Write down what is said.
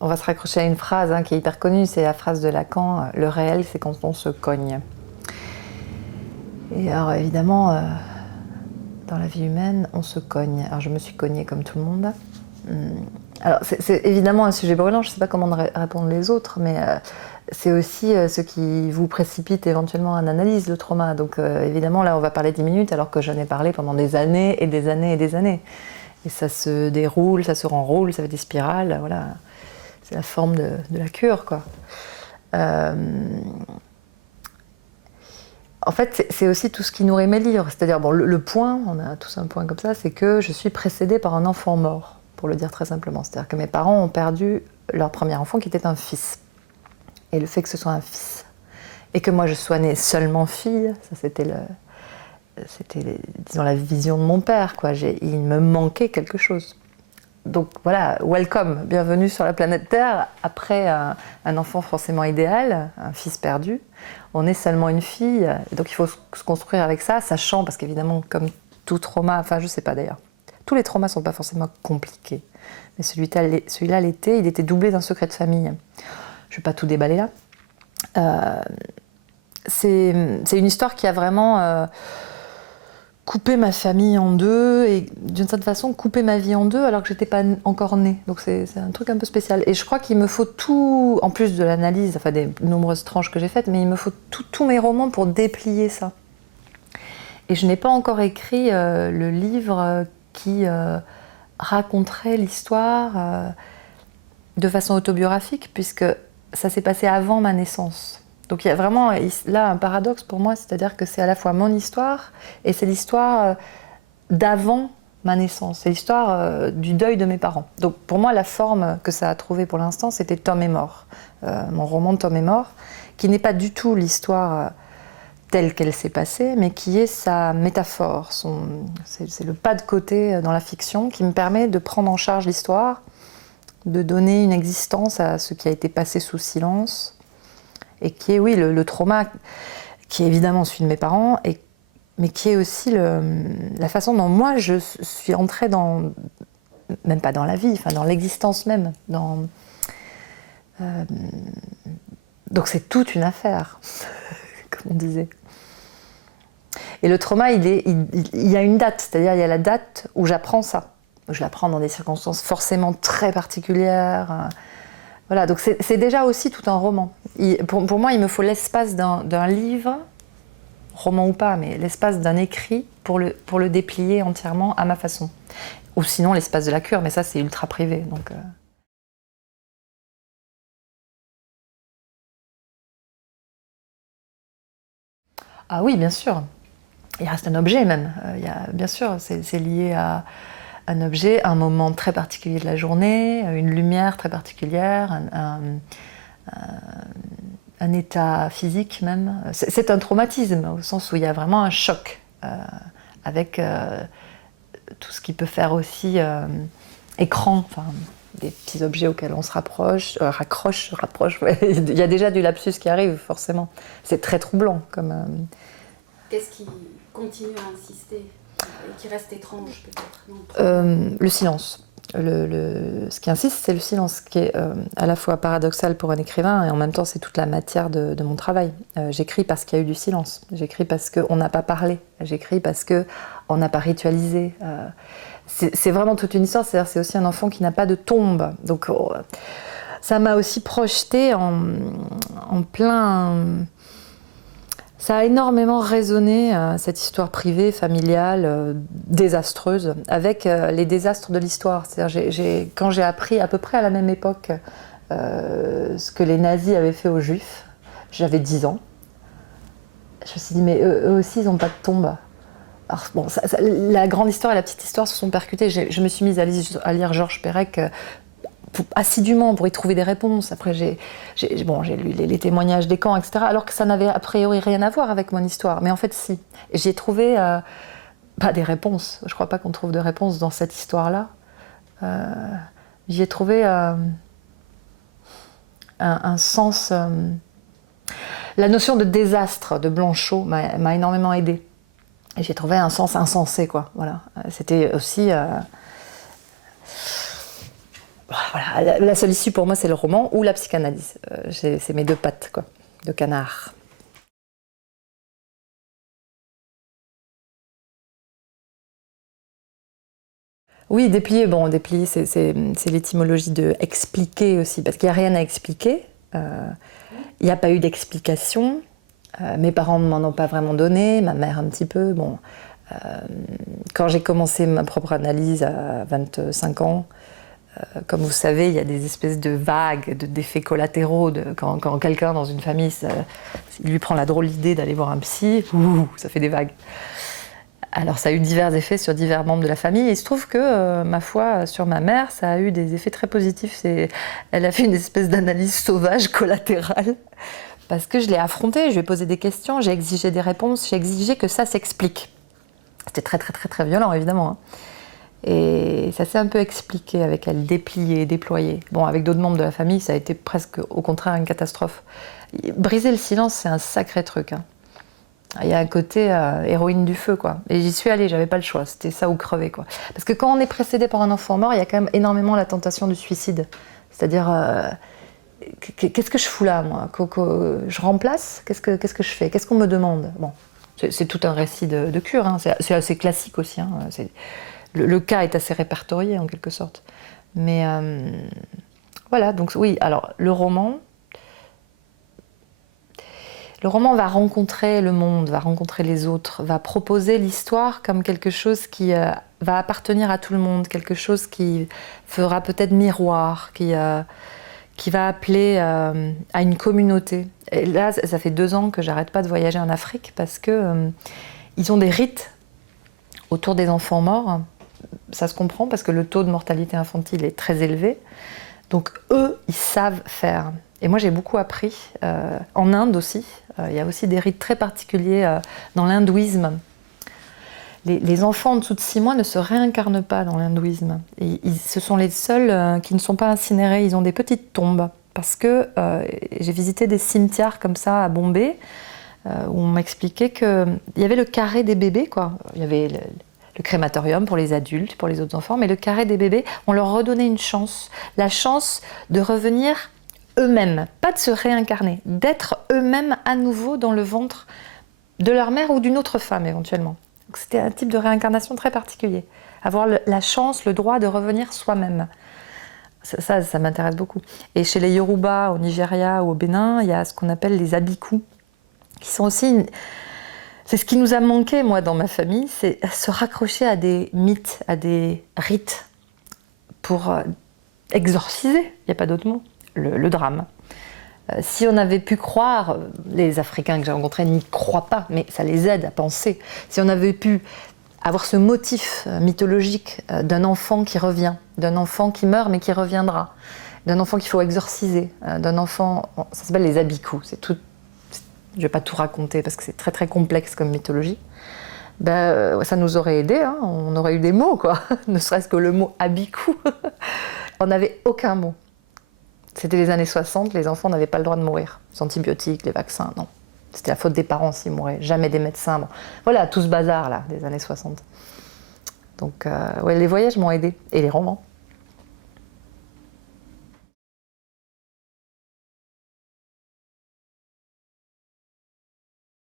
on va se raccrocher à une phrase qui est hyper connue, c'est la phrase de Lacan, le réel c'est quand on se cogne. Et alors évidemment, dans la vie humaine, on se cogne. Alors je me suis cognée comme tout le monde. Alors c'est évidemment un sujet brûlant, je ne sais pas comment répondre les autres, mais c'est aussi ce qui vous précipite éventuellement en analyse, le trauma. Donc évidemment là on va parler 10 minutes alors que j'en ai parlé pendant des années et des années et des années. Et ça se déroule, ça se renroule, ça fait des spirales, voilà. C'est la forme de la cure, quoi. En fait, c'est aussi tout ce qui nourrit mes livres. C'est-à-dire, bon, le point, on a tous un point comme ça, c'est que je suis précédée par un enfant mort, pour le dire très simplement. C'est-à-dire que mes parents ont perdu leur premier enfant qui était un fils. Et le fait que ce soit un fils, et que moi je sois née seulement fille, ça c'était disons, la vision de mon père, quoi. Il me manquait quelque chose. Donc voilà, welcome, bienvenue sur la planète Terre. Après un enfant forcément idéal, un fils perdu, on est seulement une fille. Donc il faut se construire avec ça, sachant, parce qu'évidemment, comme tout trauma, enfin je sais pas d'ailleurs, tous les traumas sont pas forcément compliqués. Mais celui-là l'était, il était doublé d'un secret de famille. Je vais pas tout déballer là. C'est une histoire qui a vraiment coupé ma famille en deux et d'une certaine façon coupé ma vie en deux alors que j'étais pas encore née. Donc c'est un truc un peu spécial. Et je crois qu'il me faut tout, en plus de l'analyse, enfin des nombreuses tranches que j'ai faites, mais il me faut tous mes romans pour déplier ça. Et je n'ai pas encore écrit le livre qui raconterait l'histoire de façon autobiographique puisque ça s'est passé avant ma naissance. Donc il y a vraiment là un paradoxe pour moi, c'est-à-dire que c'est à la fois mon histoire et c'est l'histoire d'avant ma naissance, c'est l'histoire du deuil de mes parents. Donc pour moi la forme que ça a trouvée pour l'instant c'était Tom est mort, mon roman Tom est mort, qui n'est pas du tout l'histoire telle qu'elle s'est passée, mais qui est sa métaphore, c'est le pas de côté dans la fiction qui me permet de prendre en charge l'histoire, de donner une existence à ce qui a été passé sous silence, et qui est, oui, le trauma, qui est évidemment celui de mes parents, mais qui est aussi la façon dont moi je suis entrée dans, même pas dans la vie, enfin dans l'existence même. Donc c'est toute une affaire, comme on disait. Et le trauma, il y a une date, c'est-à-dire il y a la date où j'apprends ça. Je l'apprends dans des circonstances forcément très particulières. Voilà, donc c'est déjà aussi tout un roman. Pour moi, il me faut l'espace d'un livre, roman ou pas, mais l'espace d'un écrit pour le déplier entièrement à ma façon. Ou sinon l'espace de la cure, mais ça c'est ultra privé. Donc, Ah oui, bien sûr. Il reste un objet même. Bien sûr, c'est lié à un objet, un moment très particulier de la journée, une lumière très particulière, un état physique même. C'est un traumatisme, au sens où il y a vraiment un choc, avec tout ce qui peut faire aussi écran, enfin, des petits objets auxquels on se raccroche, ouais. Il y a déjà du lapsus qui arrive, forcément. C'est très troublant. Qu'est-ce qui continue à insister et qui reste étrange, peut-être? Le silence. Ce qui insiste, c'est le silence, qui est à la fois paradoxal pour un écrivain et en même temps c'est toute la matière de mon travail. J'écris parce qu'il y a eu du silence, j'écris parce qu'on n'a pas parlé, j'écris parce qu'on n'a pas ritualisé. C'est vraiment toute une histoire, c'est-à-dire c'est aussi un enfant qui n'a pas de tombe. Donc ça m'a aussi projeté en plein... Ça a énormément résonné, cette histoire privée, familiale, désastreuse, avec les désastres de l'histoire. C'est-à-dire, quand j'ai appris à peu près à la même époque ce que les nazis avaient fait aux Juifs, j'avais 10 ans, je me suis dit, mais eux aussi, ils n'ont pas de tombe. Alors, bon, la grande histoire et la petite histoire se sont percutées. Je me suis mise à lire Georges Perec assidûment pour y trouver des réponses. Après, j'ai lu les témoignages des camps, etc., alors que ça n'avait a priori rien à voir avec mon histoire. Mais en fait, si. J'ai trouvé pas des réponses. Je ne crois pas qu'on trouve de réponses dans cette histoire-là. J'y ai trouvé un sens... La notion de désastre de Blanchot m'a énormément aidée. Et j'ai trouvé un sens insensé, quoi. Voilà. C'était aussi... Voilà, la seule issue pour moi, c'est le roman ou la psychanalyse. C'est mes deux pattes, quoi, de canard. Oui, déplier, bon, déplier, c'est l'étymologie de expliquer aussi, parce qu'il n'y a rien à expliquer. Il n'y a pas eu d'explication. Mes parents ne m'en ont pas vraiment donné, ma mère un petit peu. Bon, quand j'ai commencé ma propre analyse à 25 ans, comme vous savez, il y a des espèces de vagues, d'effets collatéraux. Quand quelqu'un dans une famille, il lui prend la drôle d'idée d'aller voir un psy, ça fait des vagues. Alors ça a eu divers effets sur divers membres de la famille. Et il se trouve que, ma foi, sur ma mère, ça a eu des effets très positifs. Elle a fait une espèce d'analyse sauvage collatérale. Parce que je l'ai affrontée, je lui ai posé des questions, j'ai exigé des réponses, j'ai exigé que ça s'explique. C'était très très très très violent, évidemment. Hein. Et ça s'est un peu expliqué avec elle, déplié, déployé. Bon, avec d'autres membres de la famille, ça a été presque au contraire une catastrophe. Briser le silence, c'est un sacré truc. Hein. Il y a un côté héroïne du feu, quoi. Et j'y suis allée, j'avais pas le choix, c'était ça ou crever, quoi. Parce que quand on est précédé par un enfant mort, il y a quand même énormément la tentation du suicide. C'est-à-dire, qu'est-ce que je fous là, moi? Je remplace? Qu'est-ce que je fais? Qu'est-ce qu'on me demande? Bon, c'est tout un récit de cure, hein. C'est assez classique aussi. Hein. Le cas est assez répertorié, en quelque sorte. Mais voilà, donc oui, alors le roman va rencontrer le monde, va rencontrer les autres, va proposer l'histoire comme quelque chose qui va appartenir à tout le monde, quelque chose qui fera peut-être miroir, qui va appeler à une communauté. Et là, ça fait 2 ans que j'arrête pas de voyager en Afrique parce que ils ont des rites autour des enfants morts. Ça se comprend parce que le taux de mortalité infantile est très élevé. Donc eux, ils savent faire. Et moi, j'ai beaucoup appris. En Inde aussi, il y a aussi des rites très particuliers dans l'hindouisme. Les enfants en dessous de 6 mois ne se réincarnent pas dans l'hindouisme. Ce sont les seuls qui ne sont pas incinérés. Ils ont des petites tombes. Parce que j'ai visité des cimetières comme ça à Bombay, où on m'expliquait qu'il y avait le carré des bébés, quoi. Il y avait le crématorium pour les adultes, pour les autres enfants, mais le carré des bébés, on leur redonnait une chance. La chance de revenir eux-mêmes, pas de se réincarner, d'être eux-mêmes à nouveau dans le ventre de leur mère ou d'une autre femme éventuellement. Donc c'était un type de réincarnation très particulier. Avoir la chance, le droit de revenir soi-même. Ça m'intéresse beaucoup. Et chez les Yoruba, au Nigeria ou au Bénin, il y a ce qu'on appelle les abikus, qui sont aussi... C'est ce qui nous a manqué, moi, dans ma famille, c'est se raccrocher à des mythes, à des rites, pour exorciser, il n'y a pas d'autre mot, le drame. Si on avait pu croire, les Africains que j'ai rencontrés n'y croient pas, mais ça les aide à penser. Si on avait pu avoir ce motif mythologique d'un enfant qui revient, d'un enfant qui meurt mais qui reviendra, d'un enfant qu'il faut exorciser, d'un enfant... Ça s'appelle les abikus, c'est tout... Je ne vais pas tout raconter parce que c'est très très complexe comme mythologie. Ça nous aurait aidé, hein, on aurait eu des mots, quoi. Ne serait-ce que le mot abiku. On n'avait aucun mot. C'était les années 60, les enfants n'avaient pas le droit de mourir. Les antibiotiques, les vaccins, non. C'était la faute des parents s'ils mouraient, jamais des médecins. Bon. Voilà, tout ce bazar là, des années 60. Donc, ouais, les voyages m'ont aidé, et les romans.